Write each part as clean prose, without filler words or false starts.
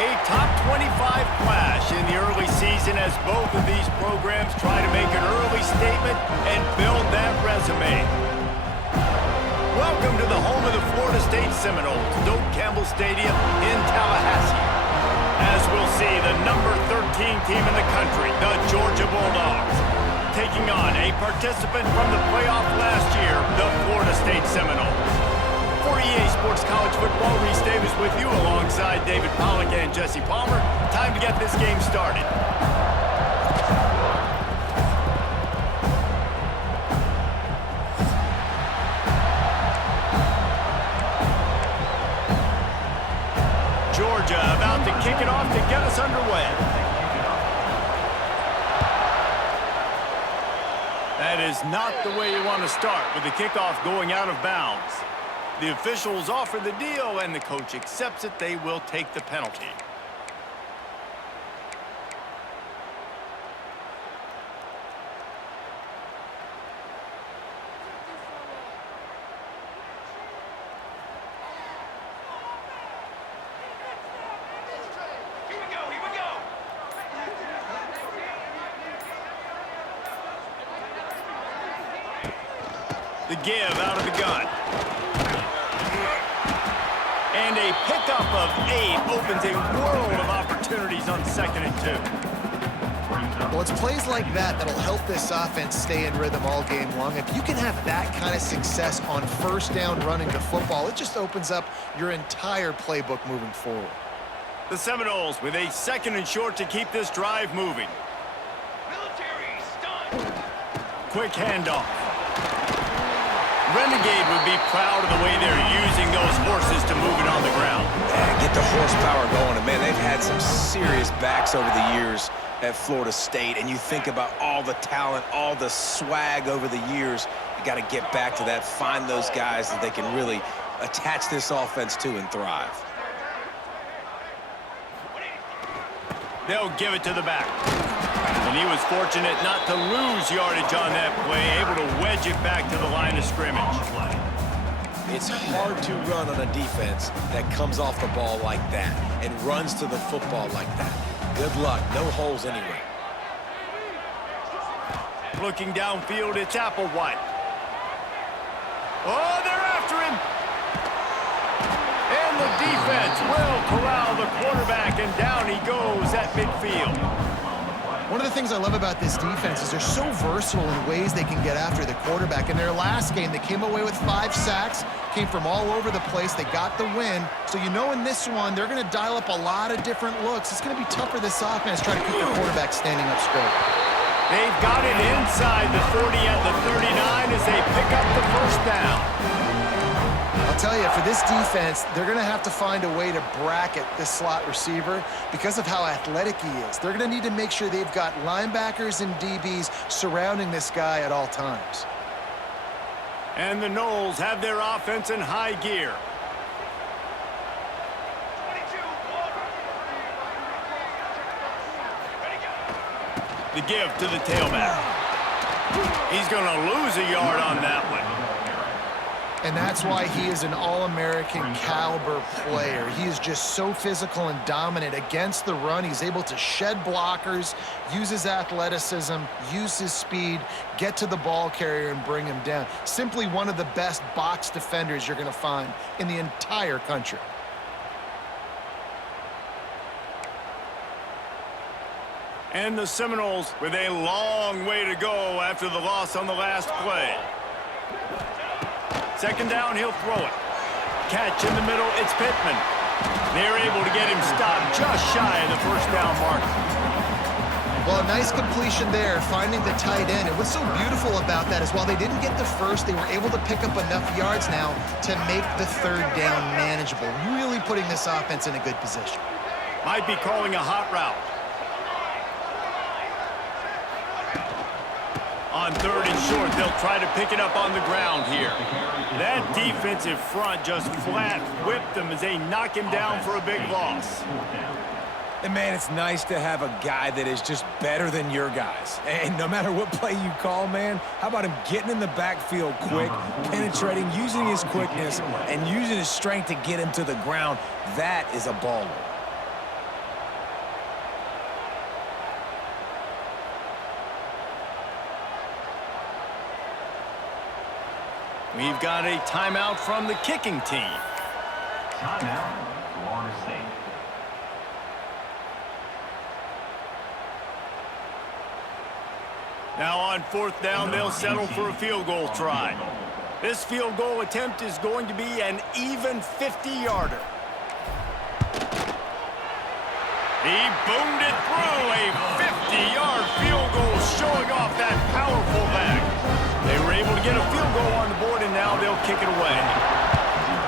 A top 25 clash in the early season as both of these programs try to make an early statement and build that resume. Welcome to the home of the Florida State Seminoles, Doak Campbell Stadium in Tallahassee. As we'll see, the number 13 team in the country, the Georgia Bulldogs, taking on a participant from the playoff last year, the Florida State Seminoles. For EA Sports College Football, Reese Davis with you alongside David Pollack and Jesse Palmer. Time to get this game started. Georgia about to kick it off to get us underway. That is not the way you want to start with the kickoff going out of bounds. The officials offer the deal, and the coach accepts it. They will take the penalty. The give out of the gun. And a pickup of 8 opens a world of opportunities on 2nd and 2. Well, it's plays like that that'll help this offense stay in rhythm all game long. If you can have that kind of success on first down running the football, it just opens up your entire playbook moving forward. The Seminoles with a 2nd and short to keep this drive moving. Military stunt. Quick handoff. Renegade would be proud of the way they're using those horses to move it on the ground. Yeah, get the horsepower going. And, man, they've had some serious backs over the years at Florida State. And you think about all the talent, all the swag over the years. You got to get back to that, find those guys that they can really attach this offense to and thrive. They'll give it to the back. And he was fortunate not to lose yardage on that play, able to wedge it back to the line of scrimmage. It's hard to run on a defense that comes off the ball like that and runs to the football like that. Good luck. No holes anyway. Looking downfield, it's Applewhite. Oh, they're after him. And the defense will corral the quarterback, and down he goes at midfield. One of the things I love about this defense is they're so versatile in ways they can get after the quarterback. In their last game, they came away with 5 sacks, came from all over the place. They got the win. So you know in this one, they're going to dial up a lot of different looks. It's going to be tough for this offense trying to keep the quarterback standing up straight. They've got it inside the 40 at the 39 as they pick up the first down. I'll tell you, for this defense, they're going to have to find a way to bracket this slot receiver because of how athletic he is. They're going to need to make sure they've got linebackers and DBs surrounding this guy at all times. And the Noles have their offense in high gear. The give to the tailback. He's going to lose a yard on that one. And that's why he is an All-American caliber player. He is just so physical and dominant against the run. He's able to shed blockers, use his athleticism, use his speed, get to the ball carrier and bring him down. Simply one of the best box defenders you're going to find in the entire country. And the Seminoles with a long way to go after the loss on the last play. 2nd down, he'll throw it. Catch in the middle, it's Pittman. They're able to get him stopped just shy of the first down mark. Well, a nice completion there, finding the tight end. And what's so beautiful about that is while they didn't get the first, they were able to pick up enough yards now to make the 3rd down manageable, really putting this offense in a good position. Might be calling a hot route. On 3rd and short, they'll try to pick it up on the ground here. That defensive front just flat whipped them as they knock him down for a big loss. And, man, it's nice to have a guy that is just better than your guys. And no matter what play you call, man, how about him getting in the backfield quick, penetrating, using his quickness, and using his strength to get him to the ground? That is a baller. We've got a timeout from the kicking team. Timeout, Florida State. Now on 4th down, they'll settle for a field goal try. This field goal attempt is going to be an even 50-yarder. He boomed it through, a 50-yard field goal showing off that powerful back. They were able to get a field goal on the board, and now they'll kick it away.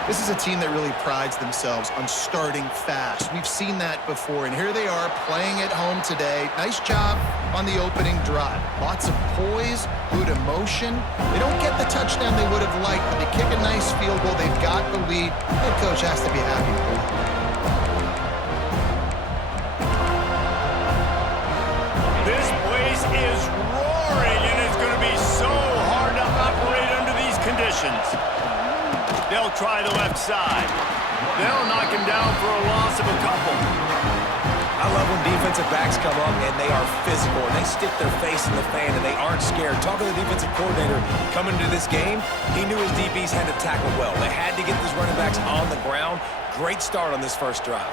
This is a team that really prides themselves on starting fast. We've seen that before, and here they are playing at home today. Nice job on the opening drive. Lots of poise, good emotion. They don't get the touchdown they would have liked, but they kick a nice field goal. They've got the lead. Head coach has to be happy with it. This place is roaring, and it's going to be so hard to operate under these conditions. They'll try the left side. They'll knock him down for a loss of a couple. I love when defensive backs come up and they are physical and they stick their face in the fan and they aren't scared. Talking to the defensive coordinator coming into this game, he knew his DBs had to tackle well. They had to get these running backs on the ground. Great start on this first drive.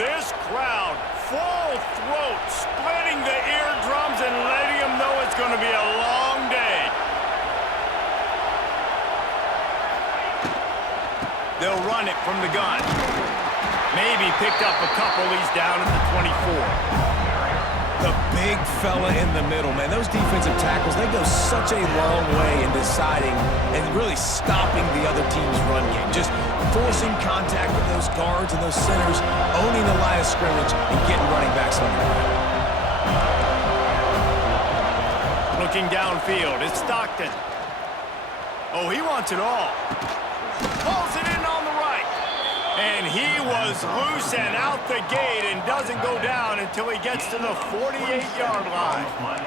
This crowd, full throat, splitting the eardrums and letting them know it's going to be a long day. They'll run it from the gun. Maybe picked up a couple. He's down at the 24. The big fella in the middle, man. Those defensive tackles, they go such a long way in deciding and really stopping the other team's run game. Just forcing contact with those guards and those centers, owning the line of scrimmage and getting running backs on the ground. Looking downfield, it's Stockton. Oh, he wants it all. Pulls it in on the right. And he was loose and out the gate and doesn't go down until he gets to the 48-yard line.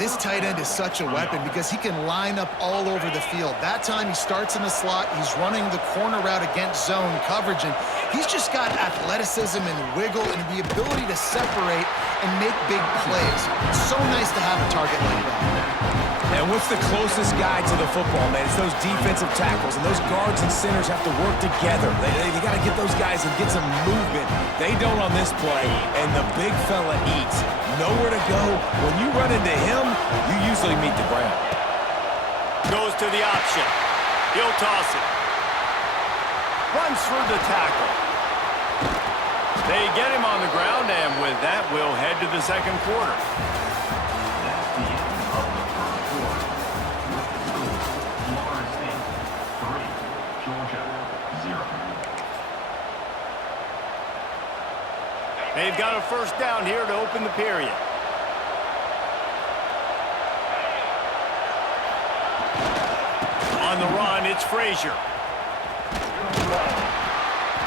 This tight end is such a weapon because he can line up all over the field. That time he starts in the slot, he's running the corner route against zone coverage, and he's just got athleticism and wiggle and the ability to separate and make big plays. It's so nice to have a target like that. And what's the closest guy to the football, man? It's those defensive tackles, and those guards and centers have to work together. They got to get those guys and get some movement. They don't on this play, and the big fella eats. Nowhere to go. When you run into him, you usually meet the ground. Goes to the option. He'll toss it. Runs through the tackle. They get him on the ground, and with that, we'll head to the second quarter. They've got a first down here to open the period. On the run, it's Frazier.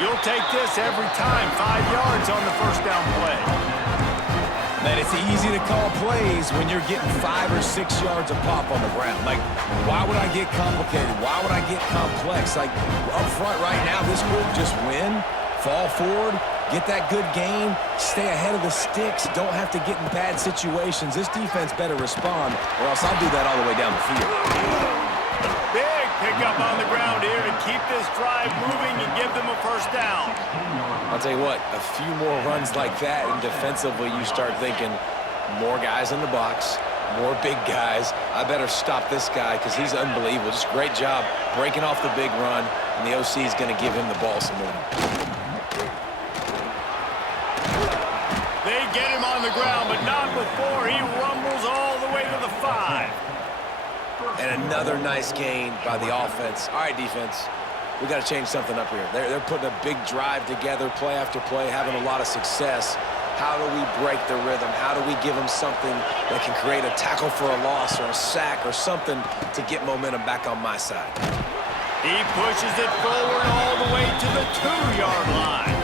You'll take this every time. 5 yards on the first down play. Man, it's easy to call plays when you're getting 5 or 6 yards a pop on the ground. Like, why would I get complicated? Why would I get complex? Like, up front right now, this group just win, fall forward, get that good game, stay ahead of the sticks, don't have to get in bad situations. This defense better respond, or else I'll do that all the way down the field. Big pickup on the ground here to keep this drive moving and give them a first down. I'll tell you what, a few more runs like that, and defensively you start thinking, more guys in the box, more big guys. I better stop this guy because he's unbelievable. Just great job breaking off the big run, and the OC is going to give him the ball some more. They get him on the ground, but not before he rumbles all the way to the 5. And another nice gain by the offense. All right, defense, we got to change something up here. They're putting a big drive together, play after play, having a lot of success. How do we break the rhythm? How do we give them something that can create a tackle for a loss or a sack or something to get momentum back on my side? He pushes it forward all the way to the 2-yard line.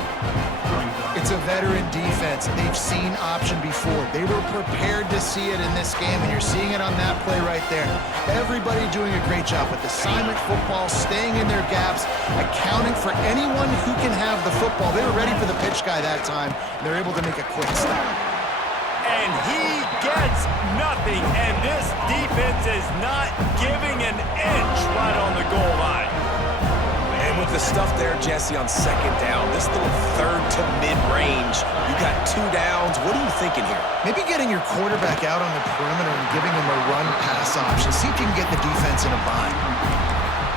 It's a veteran defense. They've seen option before. They were prepared to see it in this game, and you're seeing it on that play right there. Everybody doing a great job with assignment football, staying in their gaps, accounting for anyone who can have the football. They were ready for the pitch guy that time, and they're able to make a quick stop. And and he gets nothing. And this defense is not giving an inch right on the goal line. And with the stuff there, Jesse, on second down, this little third to mid-range, you got 2 downs. What are you thinking here? Maybe getting your quarterback out on the perimeter and giving him a run-pass option. See if you can get the defense in a bind.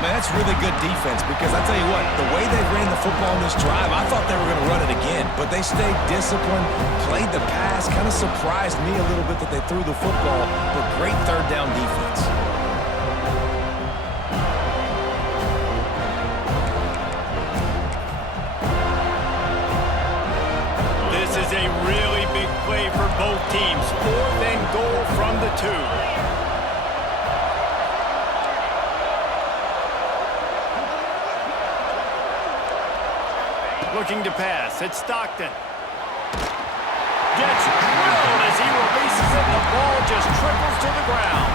Man, that's really good defense because I tell you what, the way they ran the football on this drive, I thought they were going to run it again, but they stayed disciplined, played the pass, kind of surprised me a little bit that they threw the football, but great third down defense. This is a really big play for both teams. 4th and goal from the 2. Looking to pass. It's Stockton. Gets drilled as he releases it. The ball just trickles to the ground.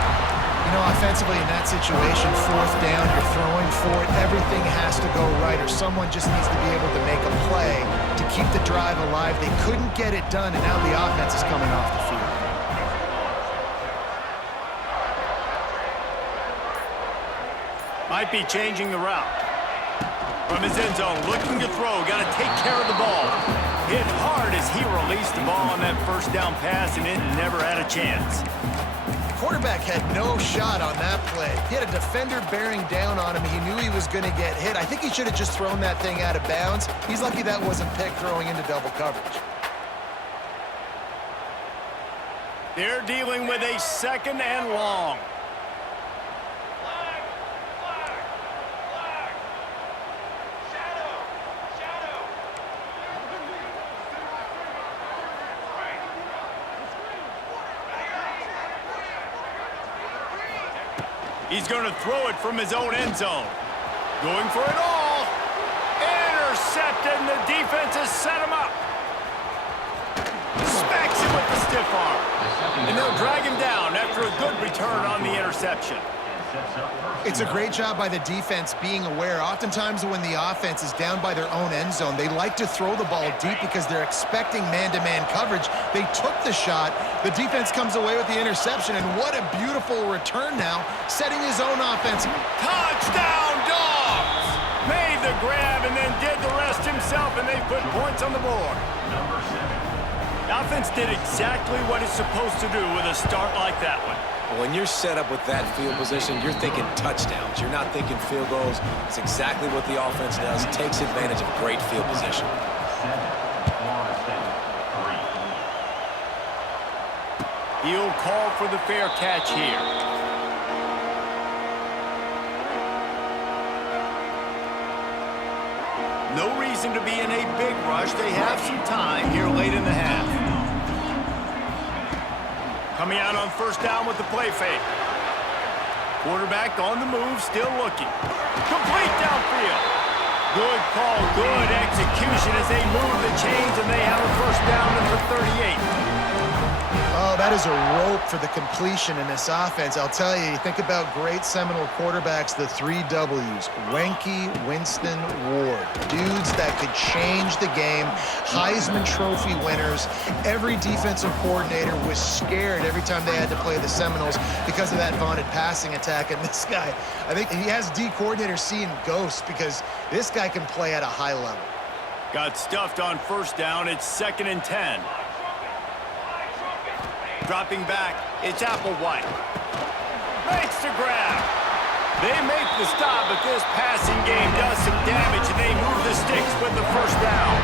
You know, offensively in that situation, 4th down, you're throwing for it. Everything has to go right, or someone just needs to be able to make a play to keep the drive alive. They couldn't get it done, and now the offense is coming off the field. Might be changing the route. From his end zone, looking to throw, got to take care of the ball. Hit hard as he released the ball on that first down pass, and it never had a chance. Quarterback had no shot on that play. He had a defender bearing down on him. He knew he was going to get hit. I think he should have just thrown that thing out of bounds. He's lucky that wasn't picked throwing into double coverage. They're dealing with a 2nd and long. He's going to throw it from his own end zone. Going for it all. Intercepted, and the defense has set him up. Smacks him with the stiff arm. And they'll drag him down after a good return on the interception. It's a great job by the defense being aware. Oftentimes when the offense is down by their own end zone, they like to throw the ball deep because they're expecting man-to-man coverage. They took the shot. The defense comes away with the interception, and what a beautiful return now, setting his own offense. Touchdown, Dogs! Made the grab and then did the rest himself, and they put points on the board. The offense did exactly what it's supposed to do with a start like that one. When you're set up with that field position, you're thinking touchdowns. You're not thinking field goals. It's exactly what the offense does. Takes advantage of great field position. He'll call for the fair catch here. No reason to be in a big rush. They have some time here late in the half. Coming out on 1st down with the play fake. Quarterback on the move, still looking. Complete downfield. Good call, good execution as they move the chains, and they have a 1st down at the 38. Oh, that is a rope for the completion in this offense. I'll tell you, you think about great Seminole quarterbacks, the 3 W's. Wenke, Winston, Ward. Dudes that could change the game. Heisman Trophy winners. Every defensive coordinator was scared every time they had to play the Seminoles because of that vaunted passing attack. And this guy, I think he has D coordinators seeing ghosts because this guy can play at a high level. Got stuffed on 1st down. It's 2nd and 10. Dropping back, it's Applewhite. Makes the grab. They make the stop, but this passing game does some damage, and they move the sticks with the 1st down.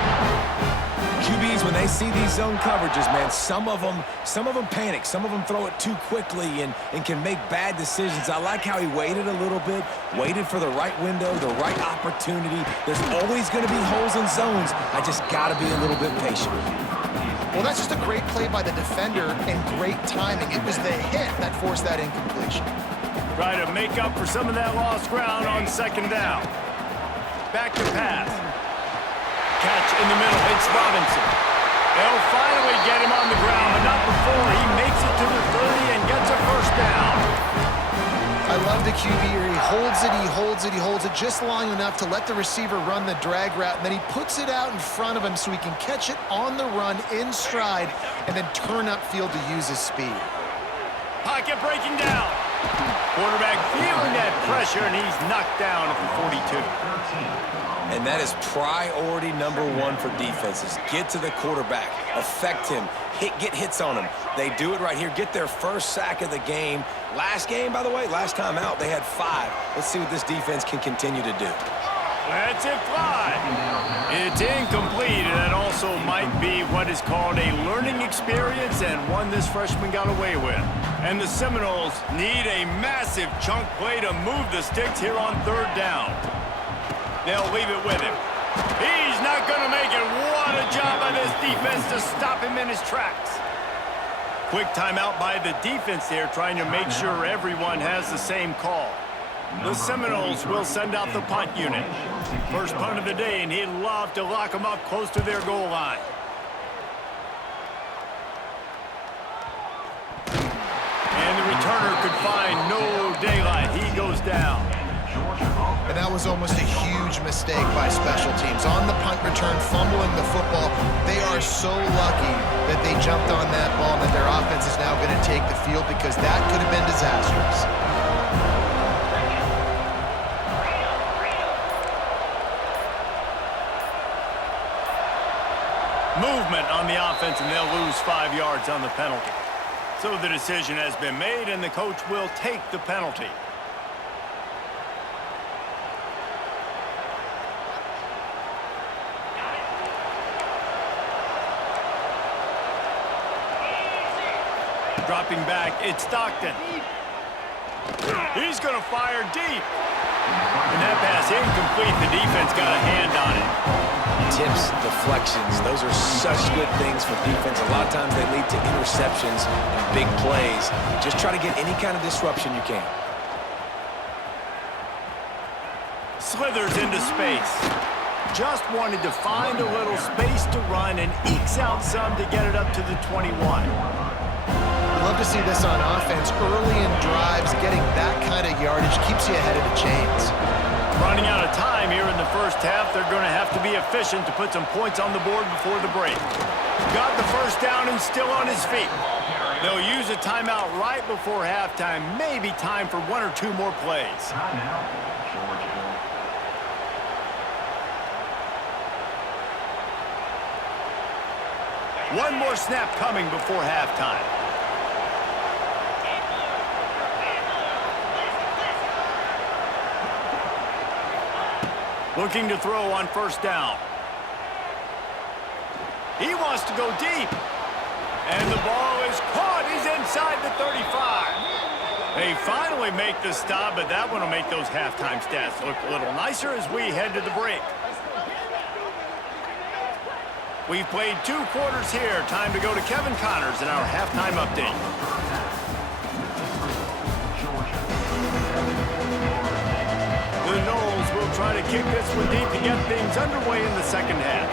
QBs, when they see these zone coverages, man, some of them panic. Some of them throw it too quickly and can make bad decisions. I like how he waited a little bit, waited for the right window, the right opportunity. There's always going to be holes in zones. I just got to be a little bit patient. Well, that's just a great play by the defender and great timing. It was the hit that forced that incompletion. Try to make up for some of that lost ground on 2nd down. Back to pass. Catch in the middle. It's Robinson. They'll finally get him on the ground, but not before he makes it to the 30 and gets a 1st down. I love the QB here. He holds it, he holds it, he holds it just long enough to let the receiver run the drag route, and then he puts it out in front of him so he can catch it on the run in stride and then turn upfield to use his speed. Pocket breaking down. Quarterback feeling that pressure, and he's knocked down at the 42. And that is priority number one for defenses. Get to the quarterback, affect him, get hits on him. They do it right here, get their first sack of the game. Last game, by the way, last time out, they had 5. Let's see what this defense can continue to do. That's it, fly. It's incomplete, and that also might be what is called a learning experience and one this freshman got away with. And the Seminoles need a massive chunk play to move the sticks here on 3rd down. They'll leave it with him. He's not going to make it. What a job by this defense to stop him in his tracks. Quick timeout by the defense there, trying to make sure everyone has the same call. The Seminoles will send out the punt unit. First punt of the day, and he'd love to lock them up close to their goal line. And the returner could find no daylight. He goes down. And that was almost a huge mistake by special teams. On the punt return, fumbling the football, they are so lucky that they jumped on that ball and that their offense is now going to take the field, because that could have been disastrous. Movement on the offense, and they'll lose 5 yards on the penalty. So the decision has been made, and the coach will take the penalty. Dropping back, it's Stockton. He's going to fire deep. And that pass incomplete. The defense got a hand on it. Tips, deflections, those are such good things for defense. A lot of times they lead to interceptions and big plays. Just try to get any kind of disruption you can. Slithers into space. Just wanted to find a little space to run and ekes out some to get it up to the 21. Love to see this on offense. Early in drives, getting that kind of yardage keeps you ahead of the chains. Running out of time here in the first half. They're going to have to be efficient to put some points on the board before the break. Got the first down and still on his feet. They'll use a timeout right before halftime. Maybe time for 1 or 2 more plays. One more snap coming before halftime. Looking to throw on first down. He wants to go deep. And the ball is caught. He's inside the 35. They finally make the stop, but that one will make those halftime stats look a little nicer as we head to the break. We've played 2 quarters here. Time to go to Kevin Connors in our halftime update. The Noles will try to kick this one deep to get things underway in the second half.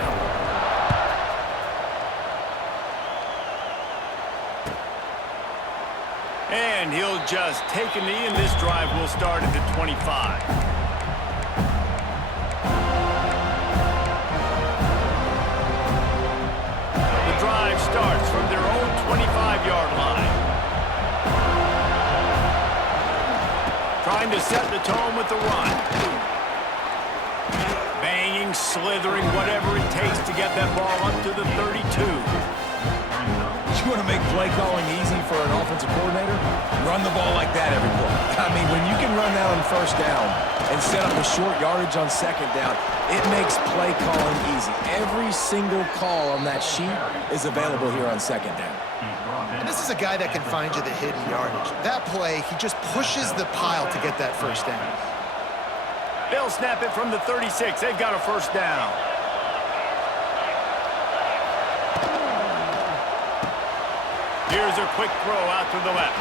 And he'll just take a knee, and this drive will start at the 25. The drive starts from their own 25-yard line. Trying to set the tone with the run. Banging, slithering, whatever it takes to get that ball up to the 32. You want to make play calling easy for an offensive coordinator? Run the ball like that every play. I mean, when you can run that on first down and set up a short yardage on second down, it makes play calling easy. Every single call on that sheet is available here on second down. And this is a guy that can find you the hidden yardage. That play, he just pushes the pile to get that first down. They'll snap it from the 36. They've got a first down. Here's a quick throw out to the left.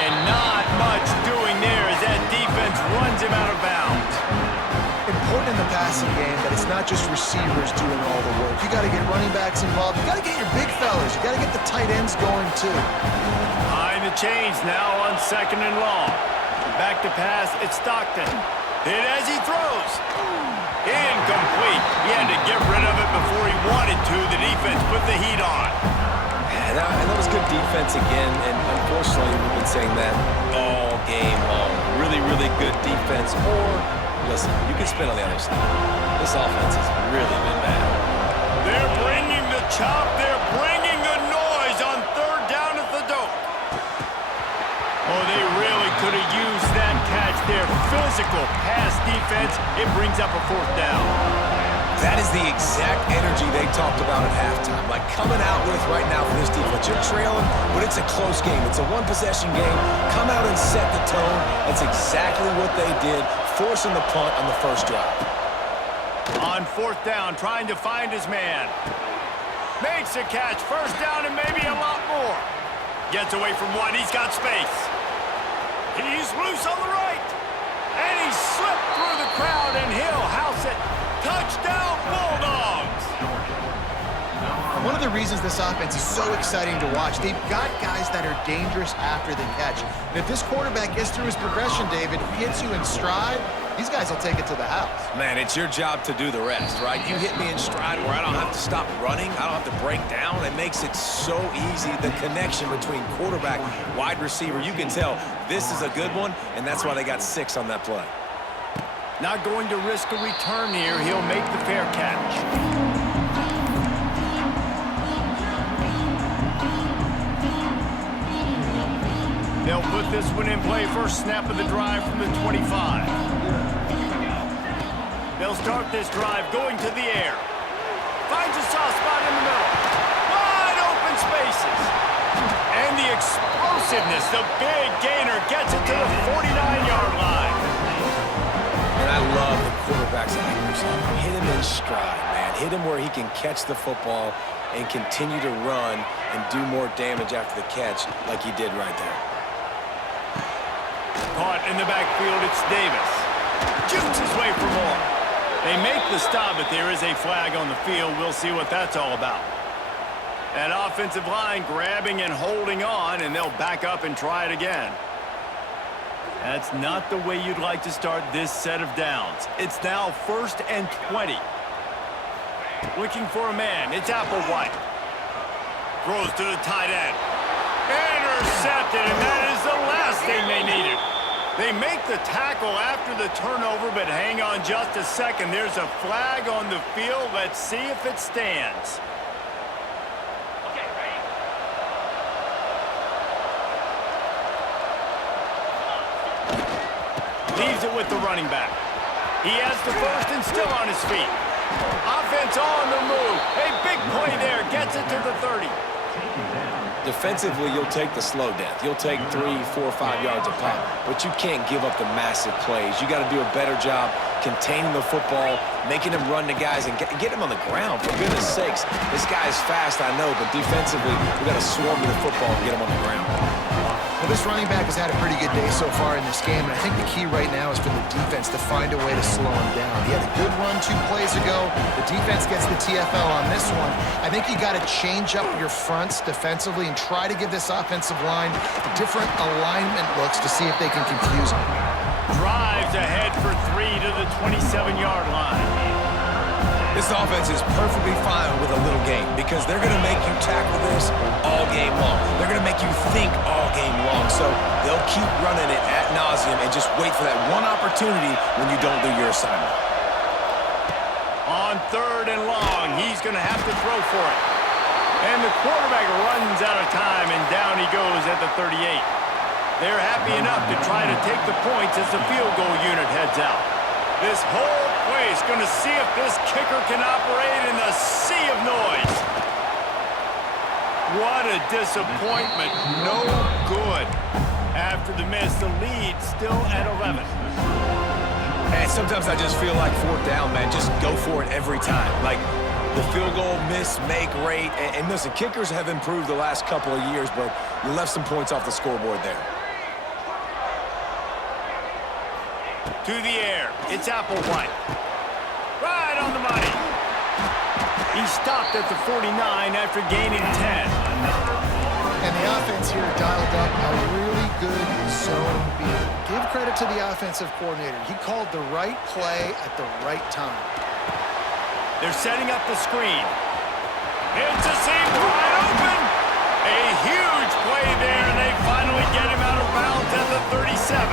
And not much doing there as that defense runs him out of bounds. Important in the passing game that it's not just receivers doing all the work. You got to get running backs involved. You got to get your big fellas. You got to get the tight ends going too. Behind the chains now on 2nd and long. Back to pass, it's Stockton. Hit as he throws. Incomplete. He had to get rid of it before he wanted to. The defense put the heat on. And that was good defense again, and unfortunately, we've been saying that all game long. Really, really good defense. Or, listen, you can spin on the other side. This offense has really been bad. They're bringing the chop. They're bringing the noise on third down at the dope. Oh, they really could have used that catch there. Physical pass defense. It brings up a fourth down. That is the exact energy they talked about at halftime. Like coming out with right now for this defense. You're trailing, but it's a close game. It's a one-possession game. Come out and set the tone. That's exactly what they did, forcing the punt on the first drive. On fourth down, trying to find his man. Makes a catch. First down and maybe a lot more. Gets away from one. He's got space. He's loose on the right. And he slipped through the crowd, and he'll house it. Touchdown, Bulldogs! One of the reasons this offense is so exciting to watch, they've got guys that are dangerous after the catch. And if this quarterback gets through his progression, David, hits you in stride, these guys will take it to the house. Man, it's your job to do the rest, right? You hit me in stride where I don't have to stop running. I don't have to break down. It makes it so easy. The connection between quarterback, wide receiver, you can tell this is a good one, and that's why they got 6 on that play. Not going to risk a return here. He'll make the fair catch. They'll put this one in play. First snap of the drive from the 25. They'll start this drive going to the air. Finds a soft spot in the middle. Wide open spaces. And the explosiveness, the big gainer gets it to the 49-yard line. And I love the quarterback's accuracy. Hit him in stride, man. Hit him where he can catch the football and continue to run and do more damage after the catch like he did right there. Caught in the backfield, it's Davis. Jukes his way for more. They make the stop, but there is a flag on the field. We'll see what that's all about. That offensive line grabbing and holding on, and they'll back up and try it again. That's not the way you'd like to start this set of downs. It's now 1st and 20. Looking for a man. It's Applewhite. Throws to the tight end. Intercepted, and that is the last thing they needed. They make the tackle after the turnover, but hang on just a second. There's a flag on the field. Let's see if it stands. Leaves it with the running back. He has the first and still on his feet. Offense on the move. A big play there. Gets it to the 30. Defensively, you'll take the slow death. You'll take 3, 4, 5 yards a pop, but you can't give up the massive plays. You got to do a better job containing the football, making him run to guys, and get him on the ground. For goodness sakes, this guy is fast, I know, but defensively, we got to swarm to the football and get him on the ground. Well, this running back has had a pretty good day so far in this game, and I think the key right now is for the defense to find a way to slow him down. He had a good run 2 plays ago. The defense gets the TFL on this one. I think you got to change up your fronts defensively and try to give this offensive line different alignment looks to see if they can confuse him. Drives ahead for 3 to the 27-yard line. This offense is perfectly fine with a little game because they're going to make you tackle this all game long. They're going to make you think all game long. So they'll keep running it ad nauseum and just wait for that one opportunity when you don't do your assignment. On 3rd and long, he's going to have to throw for it. And the quarterback runs out of time, and down he goes at the 38. They're happy enough to try to take the points as the field goal unit heads out. This whole place going to see if this kicker can operate in the sea of noise. What a disappointment. No good. After the miss, the lead still at 11. And sometimes I just feel like 4th down, man. Just go for it every time. Like the field goal miss, make rate. And listen, kickers have improved the last couple of years, but you left some points off the scoreboard there. To the air, it's Applewhite. Right on the money. He stopped at the 49 after gaining 10. And the offense here dialed up a really good zone beat. Give credit to the offensive coordinator. He called the right play at the right time. They're setting up the screen. It's a seam wide open. A huge play there, and they finally get him out of bounds at the 37.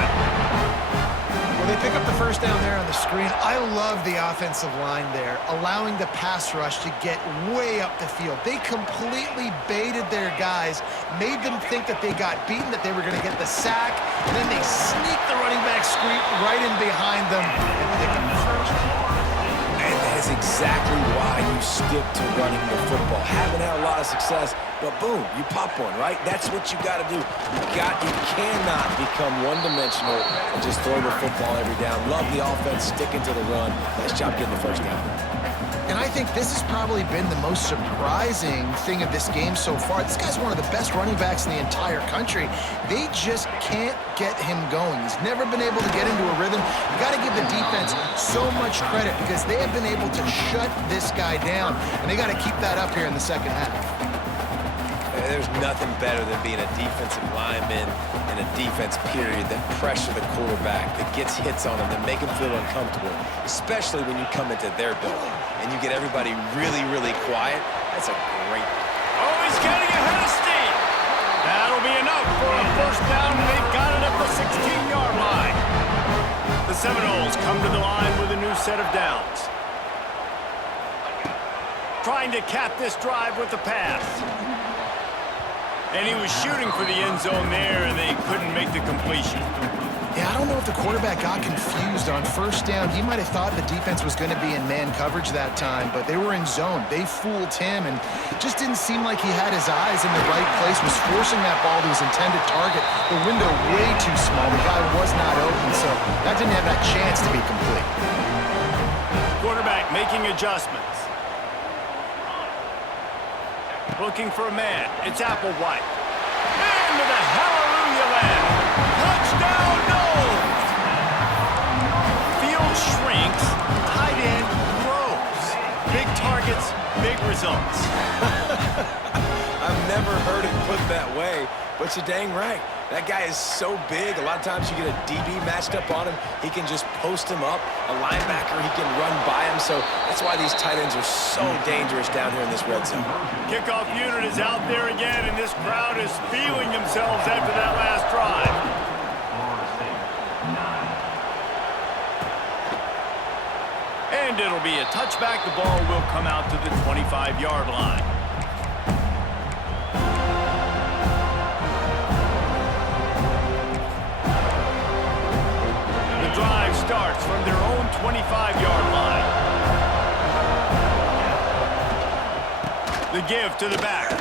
Well, they pick up the first down there on the screen. I love the offensive line there, allowing the pass rush to get way up the field. They completely baited their guys, made them think that they got beaten, that they were going to get the sack, and then they sneak the running back screen right in behind them and pick up the first. And that is exactly why you stick to running the football. Haven't had a lot of success, but boom, you pop one, right? That's what you got to do. You cannot become one-dimensional and just throw the football every down. Love the offense, sticking to the run. Nice job getting the first down. And I think this has probably been the most surprising thing of this game so far. This guy's one of the best running backs in the entire country. They just can't get him going. He's never been able to get into a rhythm. You got to give the defense so much credit because they have been able to shut this guy down, and they got to keep that up here in the second half. There's nothing better than being a defensive lineman in a defense period that pressure the quarterback, that gets hits on him, that make him feel uncomfortable, especially when you come into their building and you get everybody really, really quiet. That's a great... Oh, he's getting ahead of steam. That'll be enough for a first down, and they've got it at the 16-yard line. The Seminoles come to the line with a new set of downs. Trying to cap this drive with the pass. And he was shooting for the end zone there, and they couldn't make the completion. Yeah, I don't know if the quarterback got confused on first down. He might have thought the defense was going to be in man coverage that time, but they were in zone. They fooled him, and it just didn't seem like he had his eyes in the right place, was forcing that ball to his intended target. The window way too small. The guy was not open, so that didn't have that chance to be complete. Quarterback making adjustments. Looking for a man. It's Applewhite. Into the hallelujah land. Touchdown, Knowles! Field shrinks. Tight end grows. Big targets, big results. I've never heard it put that way, but you're dang right. That guy is so big. A lot of times you get a DB matched up on him. He can just post him up. A linebacker, he can run by him. So that's why these tight ends are so dangerous down here in this red zone. Kickoff unit is out there again, and this crowd is feeling themselves after that last drive. And it'll be a touchback. The ball will come out to the 25-yard line. Drive starts from their own 25-yard line. The give to the back.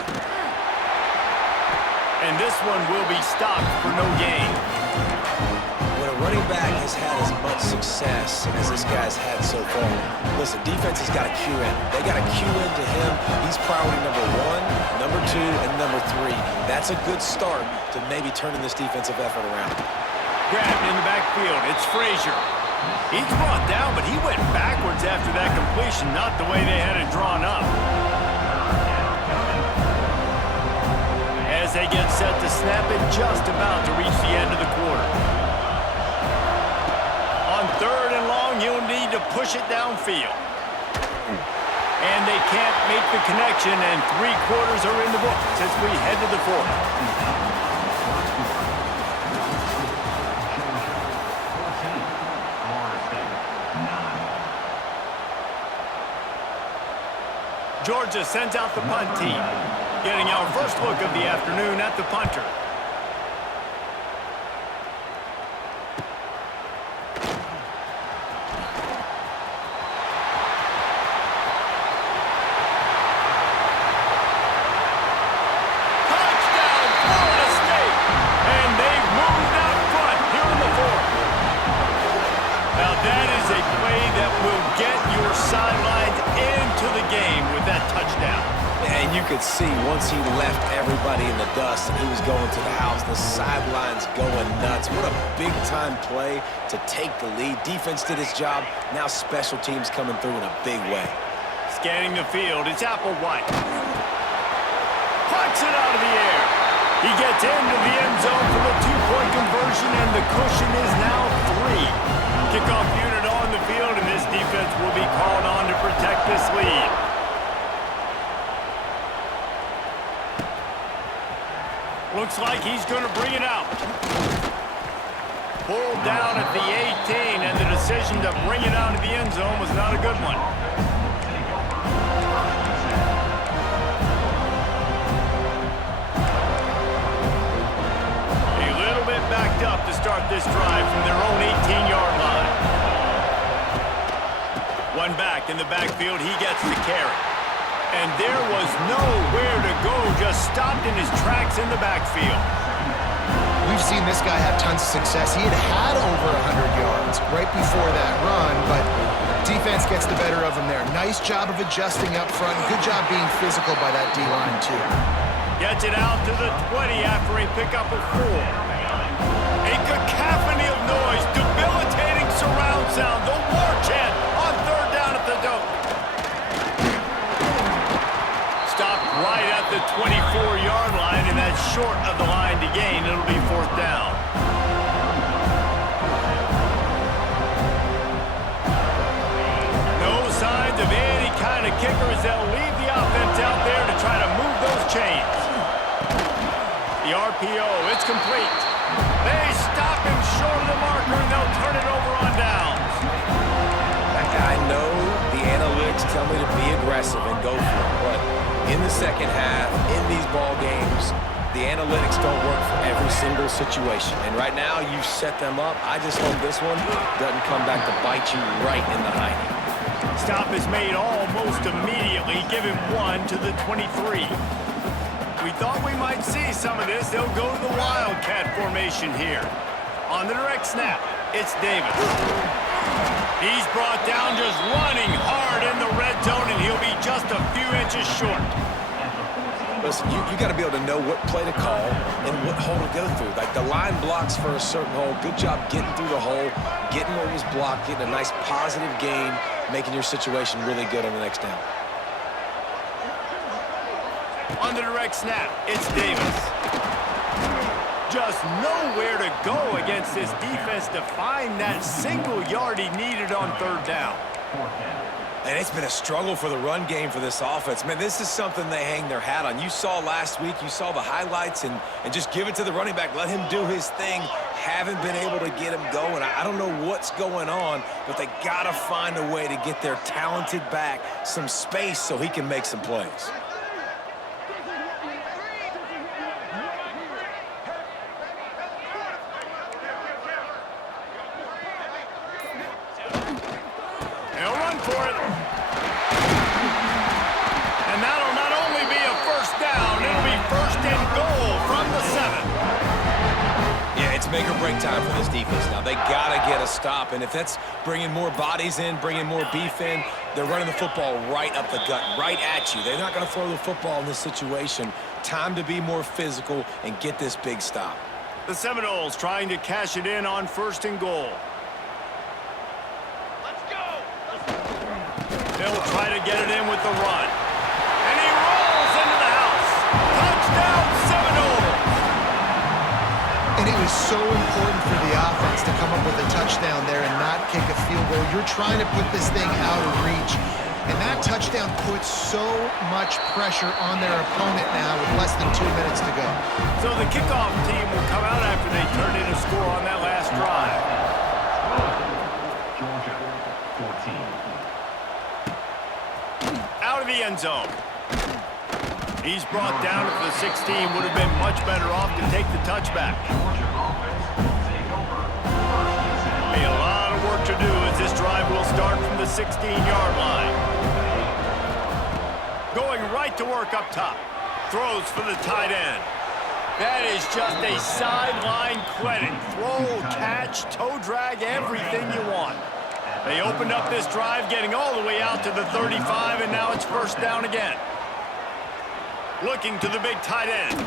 And this one will be stopped for no gain. When a running back has had as much success as this guy's had so far, listen, defense has got to cue in. They got to cue into him. He's priority number 1, number 2, and number 3. That's a good start to maybe turning this defensive effort around. Grabbed in the backfield. It's Frazier. He's brought down, but he went backwards after that completion, not the way they had it drawn up. As they get set to snap it, just about to reach the end of the quarter. On third and long, you'll need to push it downfield. And they can't make the connection, and 3 quarters are in the books as we head to the fourth. Georgia sends out the punt team, getting our first look of the afternoon at the punter. Touchdown, Florida State! And they've moved out front here in the fourth. Now that is a play that will get your sidelines into the game with that touchdown. And you could see once he left everybody in the dust and he was going to the house, the sidelines going nuts. What a big-time play to take the lead. Defense did its job. Now special teams coming through in a big way. Scanning the field, it's Applewhite. Puts it out of the air. He gets into the end zone for the two-point conversion, and the cushion is now 3. Kickoff unit on the field, and this defense will be called on to protect this lead. Looks like he's going to bring it out. Pulled down at the 18, and the decision to bring it out of the end zone was not a good one. A little bit backed up to start this drive from their own 18-yard line. One back in the backfield, he gets the carry. And there was nowhere to go, just stopped in his tracks in the backfield. We've seen this guy have tons of success. He had over 100 yards right before that run, but defense gets the better of him there. Nice job of adjusting up front. Good job being physical by that D-line, too. Gets it out to the 20 after a pickup of 4. A cacophony of noise, debilitating surround sound, the war chant on third down at the dope. Stopped right at the 24-yard line, and that's short of the line to gain. It'll be 4th down. No signs of any kind of kicker as they'll leave the offense out there to try to move those chains. The RPO, it's complete. They stop him short of the marker, and they'll turn it over on downs. I know the analytics tell me to be aggressive and go for it, but in the second half, in these ball games, the analytics don't work for every single situation. And right now, you've set them up. I just hope this one doesn't come back to bite you right in the hiney. Stop is made almost immediately. Give him 1 to the 23. We thought we might see some of this. They'll go to the Wildcat formation here. On the direct snap, it's Davis. He's brought down just running hard in the red zone, and he'll be just a few inches short. Listen, you got to be able to know what play to call and what hole to go through. Like the line blocks for a certain hole. Good job getting through the hole, getting what was blocked, getting a nice positive gain, making your situation really good on the next down. On the direct snap, it's Davis. Just nowhere to go against this defense to find that single yard he needed on third down. And it's been a struggle for the run game for this offense. Man, this is something they hang their hat on. You saw last week, you saw the highlights, and just give it to the running back. Let him do his thing. Haven't been able to get him going. I don't know what's going on, but they got to find a way to get their talented back some space so he can make some plays. Make or break time for this defense now. They got to get a stop, and if that's bringing more bodies in, bringing more beef in, they're running the football right up the gut, right at you. They're not going to throw the football in this situation. Time to be more physical and get this big stop. The Seminoles trying to cash it in on 1st and goal. Let's go! They'll try to get it in with the run. And he rolls into the house. Touchdown, Seminoles! And it was so important for the offense to come up with a touchdown there and not kick a field goal. You're trying to put this thing out of reach. And that touchdown puts so much pressure on their opponent now with less than 2 minutes to go. So the kickoff team will come out after they turn in a score on that last drive. Georgia, 14. Out of the end zone. He's brought down at the 16. Would have been much better off to take the touchback. Be a lot of work to do as this drive will start from the 16-yard line. Going right to work up top. Throws for the tight end. That is just a sideline credit. Throw, catch, toe drag, everything you want. They opened up this drive, getting all the way out to the 35, and now it's 1st down again. Looking to the big tight end.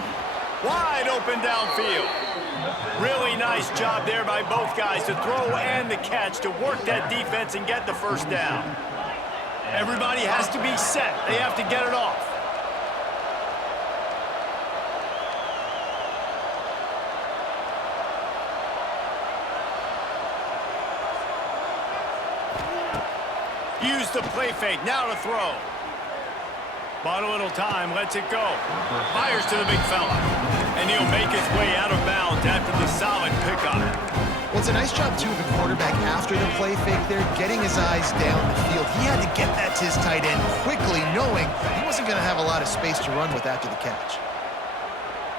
Wide open downfield. Really nice job there by both guys to throw and the catch to work that defense and get the 1st down. Everybody has to be set. They have to get it off. Use the play fake, now to throw. Bought a little time, lets it go. Fires to the big fella. And he'll make his way out of bounds after the solid pickup. Well, it's a nice job, too, of the quarterback after the play fake there, getting his eyes down the field. He had to get that to his tight end quickly, knowing he wasn't going to have a lot of space to run with after the catch.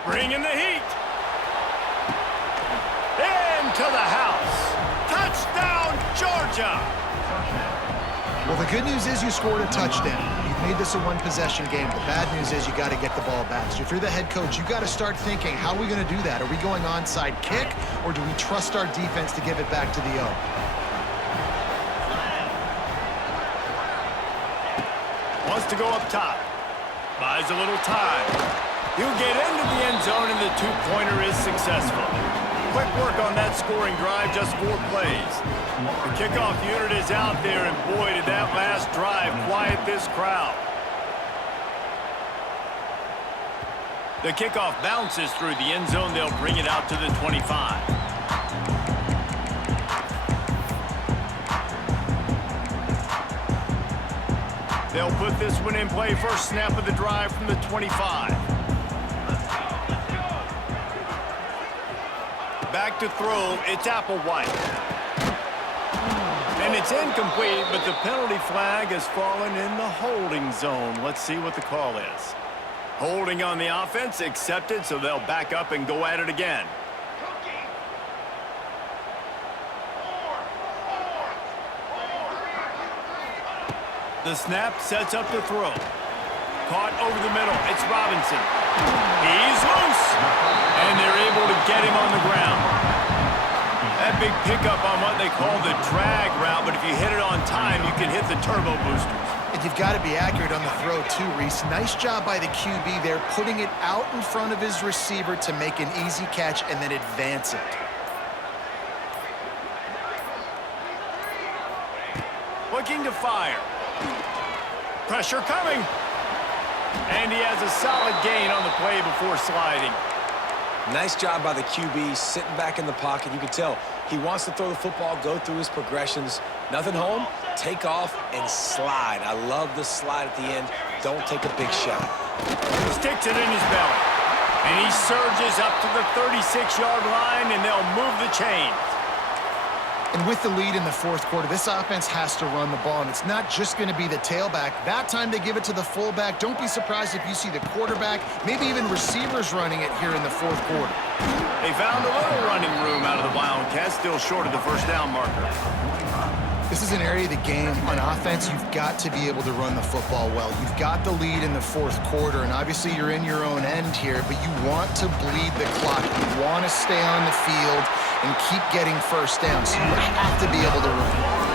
Bring in the heat. Into the house. Touchdown, Georgia. Well, the good news is you scored a touchdown. You've made this a one-possession game. The bad news is you got to get the ball back. So if you're the head coach, you got to start thinking, how are we going to do that? Are we going onside kick, or do we trust our defense to give it back to the O? Wants to go up top. Buys a little time. He'll get into the end zone, and the two-pointer is successful. Quick work on that scoring drive, just 4 plays. The kickoff unit is out there, and boy, did that last drive quiet this crowd. The kickoff bounces through the end zone. They'll bring it out to the 25. They'll put this one in play. First snap of the drive from the 25. Back to throw, it's Applewhite. And it's incomplete, but the penalty flag has fallen in the holding zone. Let's see what the call is. Holding on the offense, accepted, so they'll back up and go at it again. The snap sets up the throw. Caught over the middle, it's Robinson. He's loose, and they're able to get him on the ground. That big pickup on what they call the drag route, but if you hit it on time, you can hit the turbo boosters. And you've got to be accurate on the throw, too, Reese. Nice job by the QB there, putting it out in front of his receiver to make an easy catch and then advance it. Looking to fire. Pressure coming. And he has a solid gain on the play before sliding. Nice job by the QB, sitting back in the pocket. You can tell he wants to throw the football, go through his progressions. Nothing home, take off, and slide. I love the slide at the end. Don't take a big shot. Sticks it in his belly. And he surges up to the 36-yard line, and they'll move the chains. And with the lead in the fourth quarter, this offense has to run the ball, and it's not just going to be the tailback. That time they give it to the fullback. Don't be surprised if you see the quarterback, maybe even receivers running it here in the fourth quarter. They found a little running room out of the Wildcats, still short of the first down marker. This is an area of the game. On offense, you've got to be able to run the football well. You've got the lead in the fourth quarter, and obviously you're in your own end here, but you want to bleed the clock. You want to stay on the field and keep getting first down, so you have to be able to run.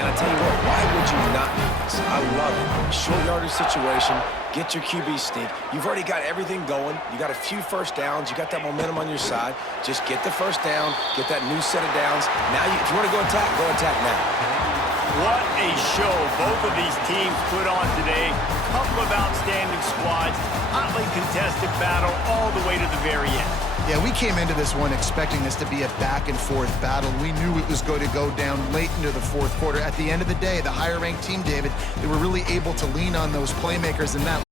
And I tell you what, why would you not do this? I love it. Short yardage situation, get your QB sneak. You've already got everything going. You got a few first downs. You got that momentum on your side. Just get the first down, get that new set of downs. Now, if you want to go attack now. What a show both of these teams put on today. Couple of outstanding squads, hotly contested battle all the way to the very end. Yeah, we came into this one expecting this to be a back-and-forth battle. We knew it was going to go down late into the fourth quarter. At the end of the day, the higher-ranked team, David, they were really able to lean on those playmakers, and that